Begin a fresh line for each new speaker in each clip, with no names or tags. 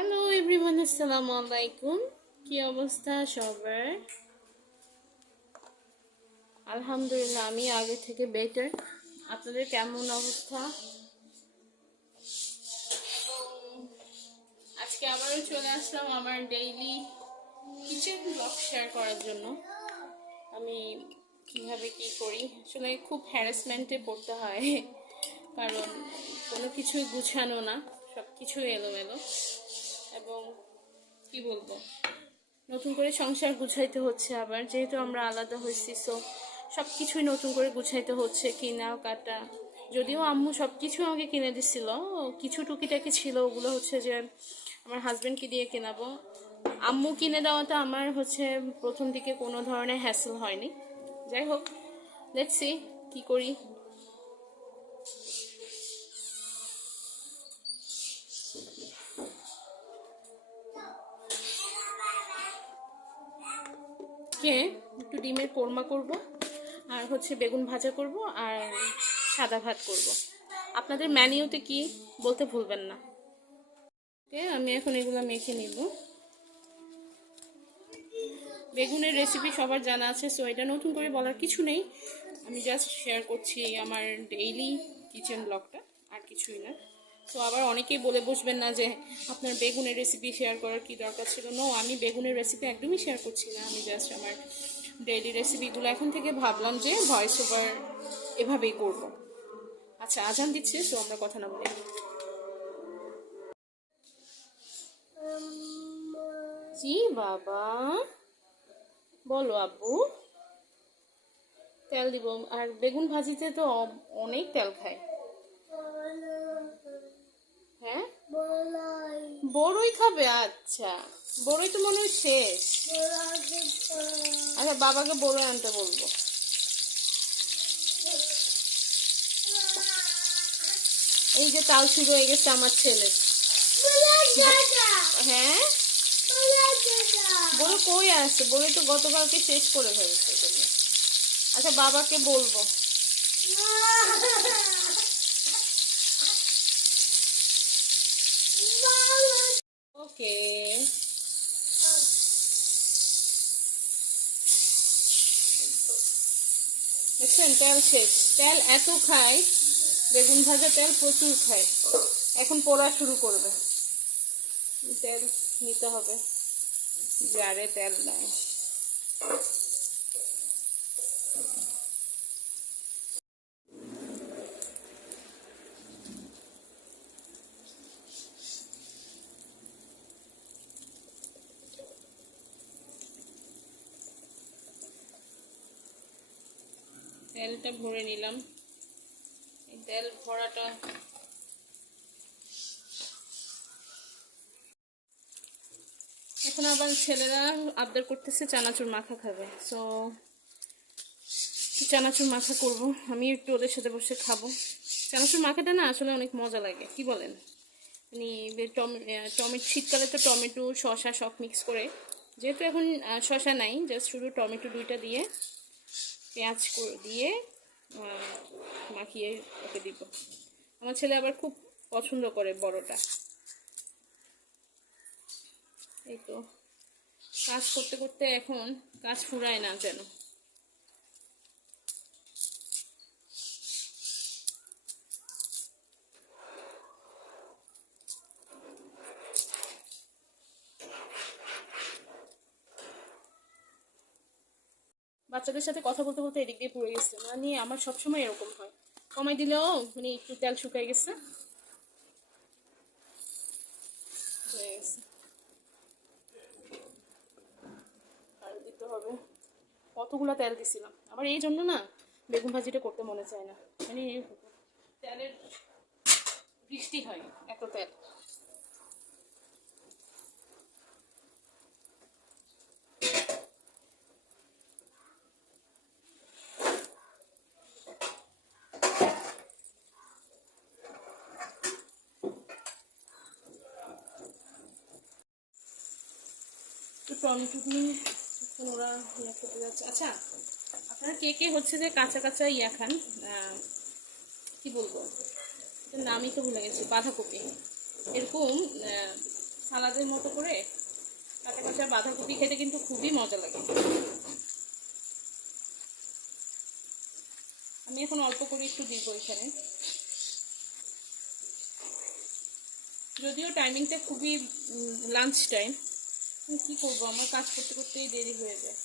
Hello everyone আসসালামু আলাইকুম কি অবস্থা সবার আলহামদুলিল্লাহ আমি আগে থেকে বেটার আপনাদের কেমন অবস্থা আজকে আবারও চলে আসলাম আমার ডেইলি কিচেন ব্লগ শেয়ার করার জন্য আমি কীভাবে কি করি আসলে খুব হ্যারাসমেন্টে পড়তে হয় কারণ কোনো কিছুই গুছানো না সব কিছুই এলোমেলো এবং কি বলব? নতুন করে সংসার গুছাইতে হচ্ছে আবার, যেহেতু আমরা আলাদা হয়েছি সো সব কিছুই নতুন করে গুছাইতে হচ্ছে কিনা কাটা। যদিও আম্মু সব কিছু আমাকে কিনে দিছিল, কিছু টুকিটাকি ছিল, ওগুলো হচ্ছে যে আমার হাজব্যান্ডকে দিয়ে কেনাবো। আম্মু কিনে দেওয়াটা আমার হচ্ছে প্রথম দিকে কোনো ধরনের হ্যাসেল হয়নি। যাই হোক সি কি করি। কে একটু ডিমের কোরমা করব, আর হচ্ছে বেগুন ভাজা করব, আর সাদা ভাত করব। আপনাদের ম্যানিউতে কি বলতে ভুলবেন না। আমি এখন এগুলো মেখে নিব। বেগুনের রেসিপি সবার জানা আছে সো এটা নতুন করে বলার কিছু নেই। আমি জাস্ট শেয়ার করছি আমার ডেইলি কিচেন ব্লগটা আর কিছুই না। তো আবার অনেকেই বলে বসবেন না যে আপনার বেগুনের রেসিপি শেয়ার করার কি দরকার ছিল? নো আমি বেগুনের রেসিপি একদমই শেয়ার করছি না। আমি জাস্ট আমার ডেইলি রেসিপিগুলো এখন থেকে ভাবলাম যে ভয়েস ওভার এভাবেই করব। আচ্ছা আজান দিচ্ছে তো আমরা কথা না বলি জি বাবা। বলো আব্বু। তেল দিব। আর বেগুন ভাজিতে তো অনেক তেল খায় হ্যাঁ খাবে আচ্ছা। বড়ই তো মনে হয় শেষ। আচ্ছা বাবাকে বড়ই আনতে বলব। এই যে তাল শুরু হয়ে গেছে আমার ছেলে। হ্যাঁ? বড় কই আসছে বড়ই তো গতকালকে শেষ করে ফেলছে। আচ্ছা বাবাকে বলব। ওকে দেখছেন, তেল শেষ। তেল এত খায় বেগুন ভাজা তেল প্রচুর খায় এখন পোড়া শুরু করবে। তেল নিতে হবে। জারে তেল নেয় তেলটা ভরে নিলাম। এই তেল ভরাটা এখন আবার ছেলেরা আবদার করতেছে চানাচুর মাখা খাবে। সো চানাচুর মাখা করব। আমি একটু ওদের সাথে বসে খাব। চানাচুর মাখাটা না আসলে অনেক মজা লাগে। কি বলেন? মানে টমেটো, শীতকালে তো টমেটো, শসা সব মিক্স করে। যেহেতু এখন শসা নাই জাস্ট শুধু টমেটো দুইটা দিয়ে পেঁয়াজ দিয়ে মাখিয়ে ওকে দিব। আমার ছেলে আবার খুব পছন্দ করে বড়টা। এই তো, কাজ করতে করতে এখন কাজ ফুরায় না যেন। বাচ্চাদের সাথে কথা বলতে বলতে এদিক দিয়ে পুড়ে গেছে। মানে আমার সবসময় এরকম হয়। কমাই দিলেও মানে একটু তেল শুকাই গেছে। হয়ে কতগুলো তেল দিছিলাম। আবার এই জন্য না বেগুন ভাজিটা করতে মনে চায় না। মানে তেলের বৃষ্টি হয়, এত তেল। এখন ওরা ইয়ে করতে যাচ্ছে আচ্ছা আপনারা কে কে হচ্ছে যে কাঁচা কাঁচা ইয়া খান কি বলব নামই তো ভুলে গেছি বাঁধাকপি এরকম সালাদের মতো করে কাঁচা কাঁচা বাঁধাকপি খেতে কিন্তু খুবই মজা লাগে আমি এখন অল্প করে একটু দিব এখানে যদিও টাইমিংটা খুবই লাঞ্চ টাইম কি করব? আমার কাজ করতে করতেই দেরি হয়ে যায়।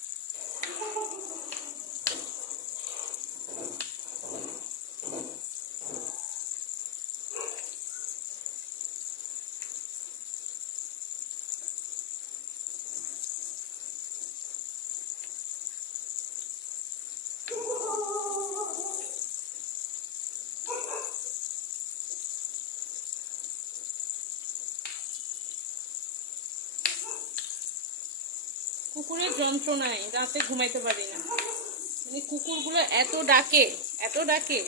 কুকুরের যন্ত্রণায় রাতে ঘুমাইতে পারি না। মানে কুকুরগুলো এত ডাকে এত ডাকে।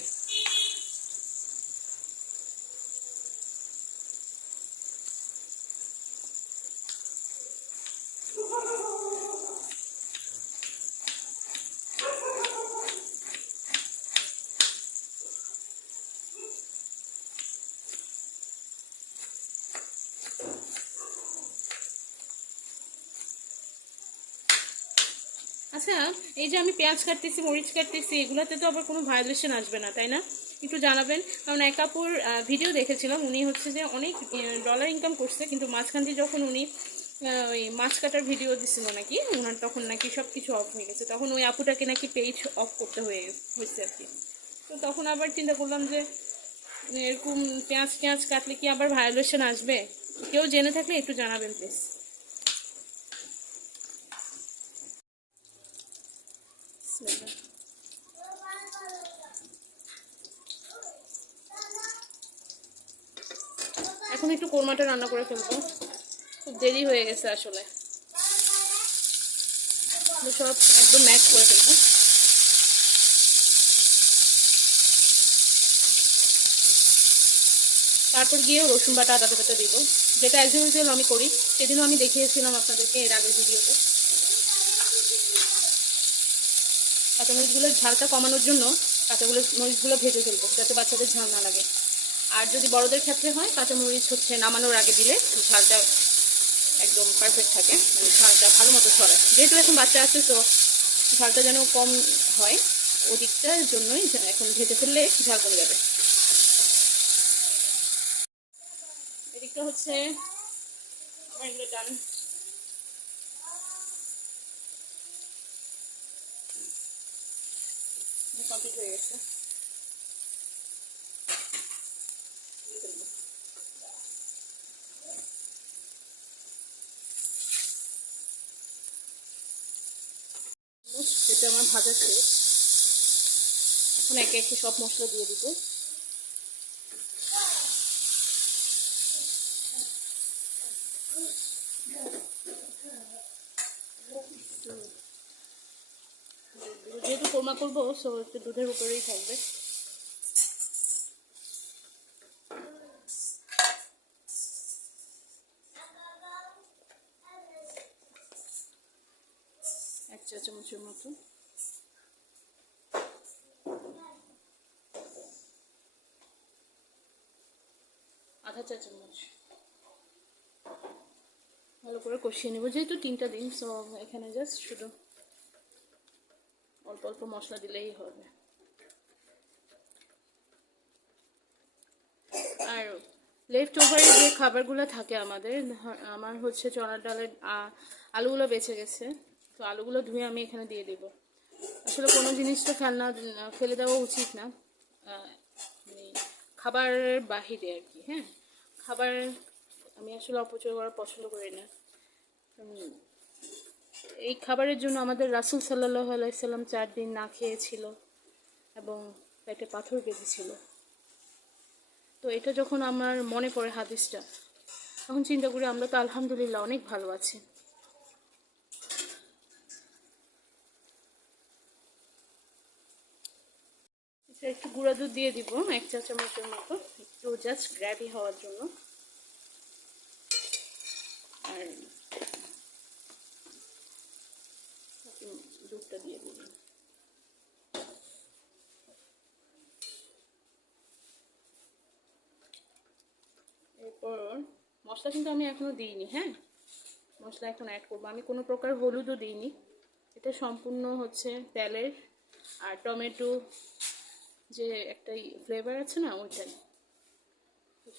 আচ্ছা এই যে আমি পেঁয়াজ কাটতেছি, মরিচ কাটতেছি, এগুলোতে তো আবার কোনো ভায়োলেশন আসবে না, তাই না? একটু জানাবেন, কারণ এক আপুর ভিডিও দেখেছিলাম, উনি হচ্ছে যে অনেক ডলার ইনকাম করছে, কিন্তু মাঝখান দিয়ে যখন উনি ওই মাছ কাটার ভিডিও দিছিল নাকি ওনার তখন নাকি সব কিছু অফ হয়ে গেছে, তখন ওই আপুটাকে নাকি পেজ অফ করতে হয়ে হয়েছে আর কি। তো তখন আবার চিন্তা করলাম যে, এরকম পেঁয়াজ টেঁয়াজ কাটলে কি আবার ভায়োলেশন আসবে? কেউ জেনে থাকলে একটু জানাবেন প্লিজ বিসমিল্লাহ। এখন একটু কোরমাটা রান্না করে ফেলব। খুব দেরি হয়ে গেছে আসলে। সব একদম ম্যাচ করে ফেলব। তারপর গিয়ে রসুন বাটা, আদা বাটা দিব। যেটা অ্যাজ ইউজুয়াল আমি করি, সেদিনও আমি দেখিয়েছিলাম আপনাদেরকে এর আগের ভিডিওতে। কাঁচামরিচগুলোর ঝালটা কমানোর জন্য কাঁচাগুলো মরিচগুলো ভেজে ফেলব, যাতে বাচ্চাদের ঝাল না লাগে। আর যদি বড়দের ক্ষেত্রে হয়, কাঁচামরিচ হচ্ছে নামানোর আগে দিলে ঝালটা একদম পারফেক্ট থাকে। মানে ঝালটা ভালো মতো ছড়ায়। যেহেতু এখন বাচ্চা আছে, তো ঝালটা যেন কম হয়, ওদিকটার জন্যই এখন ভেজে ফেললে ঝাল কমে যাবে। এদিকটা হচ্ছে আমার কমপ্লিট হয়ে গেছে দিয়ে ফেলব। যেটা আমার ভাজা শেষ। এখন একে একে সব মশলা দিয়ে দিব। যেহেতু কোরমা করব সো একটু দুধের উপরেই থাকবে। এক চা চামচের মতো। আধা চা চামচ ভালো করে কষিয়ে নেব। যেহেতু তিনটা দিন সো এখানে জাস্ট শুধু অল্প অল্প মশলা দিলেই হবে। আর লেফট ওভারে যে খাবারগুলো থাকে আমাদের, আমার হচ্ছে চনার ডালের আলুগুলো বেঁচে গেছে। তো আলুগুলো ধুয়ে আমি এখানে দিয়ে দেব। আসলে কোনো জিনিসটা ফেলনা, ফেলে দেওয়া উচিত না। মানে খাবারের বাহিরে আর কি হ্যাঁ? খাবার আমি আসলে অপচয় করা পছন্দ করি না। এই খাবারের জন্য আমাদের রাসুল সাল্লাহ আলাইসাল্লাম চার দিন না খেয়েছিল এবং পেটে পাথর বেঁধেছিল। তো এটা যখন আমার মনে পড়ে হাদিসটা, তখন চিন্তা করি আমরা তো আলহামদুলিল্লাহ অনেক ভালো আছি। একটু গুঁড়া দুধ দিয়ে দিব, এক চা চামচের মতো। একটু জাস্ট গ্র্যাভি হওয়ার জন্য। আর দুধটা দিয়ে দিলাম এরপর মশলা কিন্তু আমি এখনও দিইনি হ্যাঁ? মশলা এখন অ্যাড করব। আমি কোনো প্রকার হলুদও দিইনি। এটা সম্পূর্ণ হচ্ছে তেলের আর টমেটো যে একটা ফ্লেভার আছে না, ওইটাই।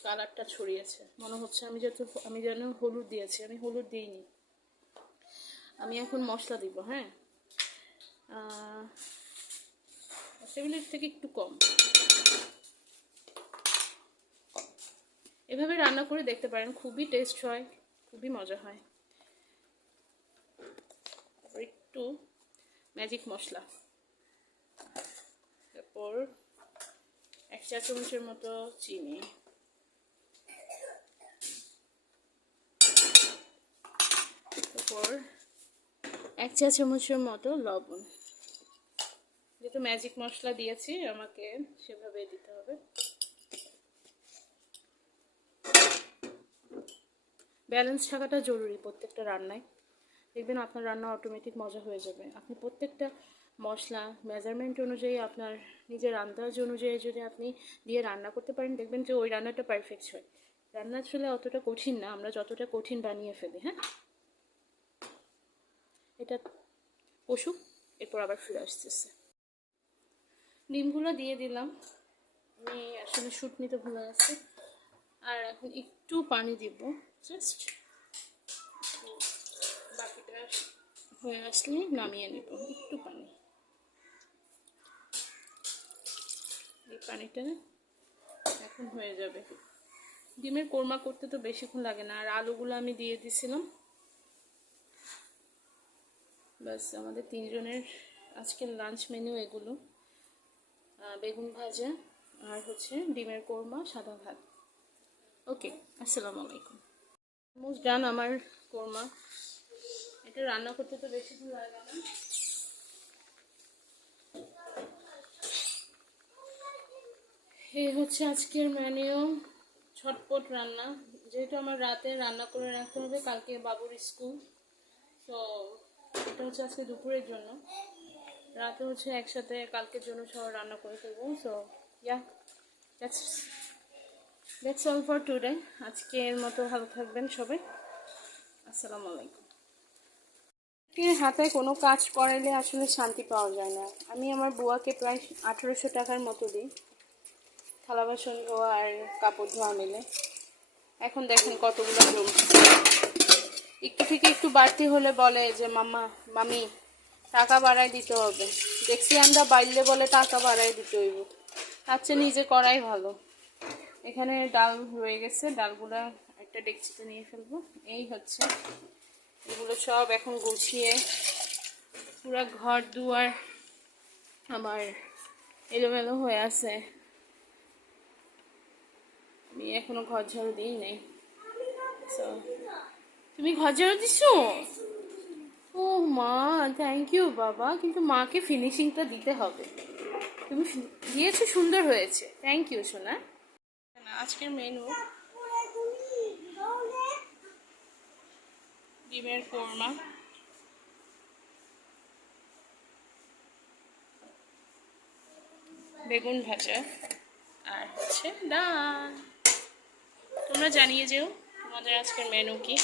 কালারটা ছড়িয়েছে। মনে হচ্ছে আমি যত আমি যেন হলুদ দিয়েছি, আমি হলুদ দিইনি। আমি এখন মশলা দিব হ্যাঁ? টেবিলের থেকে একটু কম। এভাবে রান্না করে দেখতে পারেন, খুবই টেস্ট হয়, খুবই মজা হয়। একটু ম্যাজিক মশলা। তারপর এক চা চামচের মতো চিনি। তারপর এক চা চামচের মতো লবণ। যেহেতু ম্যাজিক মশলা দিয়েছি, আমাকে সেভাবে দিতে হবে। ব্যালেন্স থাকাটা জরুরি প্রত্যেকটা রান্নায়। দেখবেন আপনার রান্না অটোমেটিক মজা হয়ে যাবে। আপনি প্রত্যেকটা মশলা মেজারমেন্ট অনুযায়ী আপনার নিজের আন্দাজ অনুযায়ী যদি আপনি দিয়ে রান্না করতে পারেন, দেখবেন যে ওই রান্নাটা পারফেক্ট হয়। রান্না আসলে অতটা কঠিন না, আমরা যতটা কঠিন বানিয়ে ফেলি হ্যাঁ? এটা পশুক এরপর আবার ফিরে আসতেছে। ডিমগুলো দিয়ে দিলাম। আমি আসলে শ্যুট নিতে ভুলে গেছি। আর এখন একটু পানি দিব জাস্ট বাকিটা হয়ে আসলে নামিয়ে নেব, একটু পানি। পানিটা এখন হয়ে যাবে। ডিমের কোরমা করতে তো বেশিক্ষণ লাগে না, আর আলুগুলো আমি দিয়ে দিছিলাম। ব্যাস, আমাদের তিনজনের আজকের লাঞ্চ মেনু এগুলো। বেগুন ভাজা আর হচ্ছে ডিমের কোরমা, সাদা ভাত। ওকে আসসালামু আলাইকুম। মোস্ট ডান আমার কোরমা। এটা রান্না করতে তো বেশিক্ষণ লাগে না। এই হচ্ছে আজকের মেনু ছটপট রান্না। যেহেতু আমার রাতে রান্না করে রাখতে হবে, কালকে বাবুর স্কুল তো এটা হচ্ছে আজকে দুপুরের জন্য। রাতে হচ্ছে একসাথে কালকের জন্য সব রান্না করে ফেলব so yeah that's that's all for today আজকের মতো ভালো থাকবেন সবাই। আসসালামু আলাইকুম। হাতে কোনো কাজ করালে আসলে শান্তি পাওয়া যায় না। আমি আমার বুয়াকে প্রায় আঠেরোশো টাকার মতো দিই। থালা বাসন ধোয়া আর কাপড় ধোয়া মিলে। এখন দেখেন কতগুলো জমছে একটু থেকে একটু বাড়তি হলে বলে যে মামা মামি, টাকা বাড়াই দিতে হবে। দেখছি আমরা বাইলে বলে টাকা বাড়াই দিতে হইব। চেয়ে নিজে করাই ভালো। এখানে ডাল রয়ে গেছে। ডালগুলো একটা ডেকচিতে নিয়ে ফেলব। এই হচ্ছে। এগুলো সব এখন গুছিয়ে পুরো ঘর দুয়ার আমার এলোমেলো হয়ে আছে। আমি এখনও ঘর ঝাড়ু দিই নাই। তুমি ঘর ঝাড়ু দিছো? ও মা থ্যাংক ইউ বাবা। কিন্তু মাকে ফিনিশিংটা দিতে হবে। তুমি দিয়েছ, সুন্দর হয়েছে। থ্যাংক ইউ সোনা। আজকের মেনু ডিমের কোরমা। বেগুন ভাজা। আর হচ্ছে ডাল। তোমরা জানিয়ে যেও তোমাদের আজকের মেনু কি।